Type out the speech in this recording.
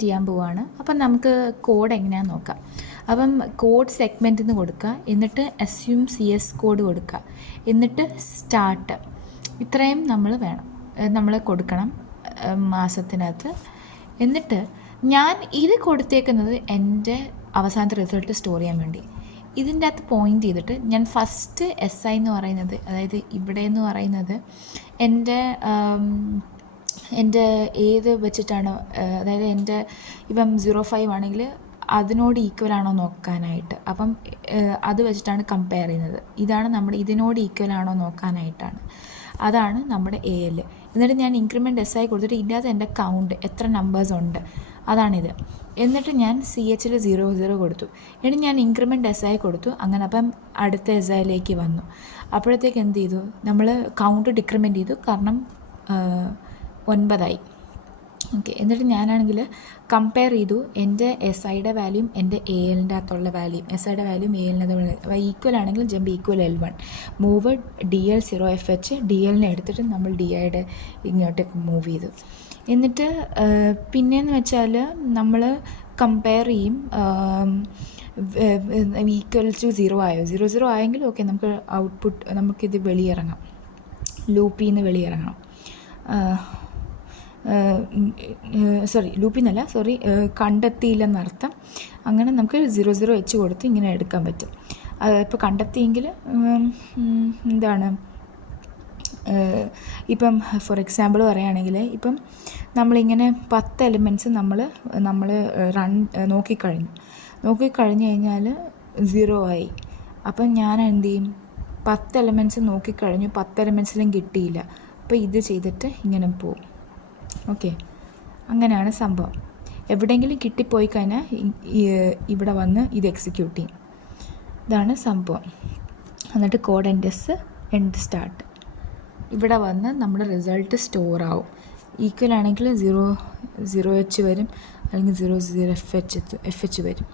Experiment ചെയ്യാൻ പോവുകയാണ്. അപ്പം നമുക്ക് കോഡ് എങ്ങനെയാണെന്ന് നോക്കാം. അപ്പം കോഡ് സെഗ്മെൻറ്റിൽ നിന്ന് കൊടുക്കുക, എന്നിട്ട് അസ്യൂം CS കോഡ് കൊടുക്കുക, എന്നിട്ട് സ്റ്റാർട്ട്. ഇത്രയും നമ്മൾ കൊടുക്കണം മാസത്തിനകത്ത്. എന്നിട്ട് ഞാൻ ഇത് കൊടുത്തേക്കുന്നത് എൻ്റെ അവസാനത്തെ റിസൾട്ട് സ്റ്റോർ ചെയ്യാൻ വേണ്ടി. ഇതിൻ്റെ അകത്ത് പോയിൻ്റ് ചെയ്തിട്ട് ഞാൻ ഫസ്റ്റ് SI എന്ന് പറയുന്നത്, അതായത് ഇവിടെ എന്ന് പറയുന്നത് എൻ്റെ ഏത് വെച്ചിട്ടാണോ, അതായത് എൻ്റെ ഇപ്പം 05 ആണെങ്കിൽ അതിനോട് ഈക്വൽ ആണോ നോക്കാനായിട്ട്. അപ്പം അത് വെച്ചിട്ടാണ് കമ്പയർ ചെയ്യുന്നത്. ഇതാണ് നമ്മുടെ ഇതിനോട് ഈക്വൽ ആണോ നോക്കാനായിട്ടാണ്. അതാണ് നമ്മുടെ AL. എന്നിട്ട് ഞാൻ ഇൻക്രിമെൻറ്റ് SI കൊടുത്തിട്ട് ഇതിൻ്റെ അകത്ത് എൻ്റെ കൗണ്ട് എത്ര നമ്പേഴ്സ് ഉണ്ട് അതാണിത്. എന്നിട്ട് ഞാൻ CHൽ 00 കൊടുത്തു. എന്നിട്ട് ഞാൻ ഇൻക്രിമെൻറ്റ് SI കൊടുത്തു. അങ്ങനെ അപ്പം അടുത്ത SIയിലേക്ക് വന്നു. അപ്പോഴത്തേക്ക് എന്ത് ചെയ്തു, നമ്മൾ കൗണ്ട് ഡിക്രിമെൻറ്റ് ചെയ്തു, കാരണം 9 ഓക്കെ. എന്നിട്ട് ഞാനാണെങ്കിൽ കമ്പയർ ചെയ്തു എൻ്റെ SIയുടെ വാല്യൂം എൻ്റെ ALൻ്റെ അകത്തുള്ള വാല്യൂം. SIയുടെ വാല്യൂം ALൻ്റെ ഈക്വൽ ആണെങ്കിൽ jump equal L1, move DL 0FH. DLനെ എടുത്തിട്ട് നമ്മൾ DIയുടെ ഇങ്ങോട്ടേക്ക് മൂവ് ചെയ്തു. എന്നിട്ട് പിന്നെയെന്ന് വെച്ചാൽ നമ്മൾ കമ്പയർ ചെയ്യും, ഈക്വൽ ടു 0 ആയോ. 00 ആയെങ്കിൽ ഓക്കെ, നമുക്ക് ഔട്ട്പുട്ട് നമുക്കിത് വെളിയിറങ്ങാം, ലൂപ്പിൽ നിന്ന് വെളിയിറങ്ങണം. ലൂപ്പിൽ നിന്നല്ല, കണ്ടെത്തിയില്ലെന്നർത്ഥം. അങ്ങനെ നമുക്ക് 00H കൊടുത്ത് ഇങ്ങനെ എടുക്കാൻ പറ്റും. ഇപ്പോൾ കണ്ടെത്തിയെങ്കിൽ എന്താണ്, ഇപ്പം ഫോർ എക്സാമ്പിൾ പറയുകയാണെങ്കിൽ, ഇപ്പം നമ്മളിങ്ങനെ 10 എലിമെൻറ്റ്സ് നമ്മൾ നോക്കിക്കഴിഞ്ഞ് കഴിഞ്ഞാൽ 0 ആയി. അപ്പം ഞാൻ എന്ത് ചെയ്യും, 10 എലിമെൻറ്റ്സ് നോക്കിക്കഴിഞ്ഞു, 10 എലിമെൻറ്റ്സിലും കിട്ടിയില്ല. അപ്പോൾ ഇത് ചെയ്തിട്ട് ഇങ്ങനെ പോവും. ഓക്കെ, അങ്ങനെയാണ് സംഭവം. എവിടെയെങ്കിലും കിട്ടിപ്പോയി കഴിഞ്ഞാൽ ഇവിടെ വന്ന് ഇത് എക്സിക്യൂട്ട് ചെയ്യും. ഇതാണ് സംഭവം. എന്നിട്ട് കോഡ് എൻഡ് സ്റ്റാർട്ട്. ഇവിടെ വന്ന് നമ്മുടെ റിസൾട്ട് സ്റ്റോർ ആവും. ഈക്വൽ ആണെങ്കിൽ 00H വരും, അല്ലെങ്കിൽ 00FH വരും.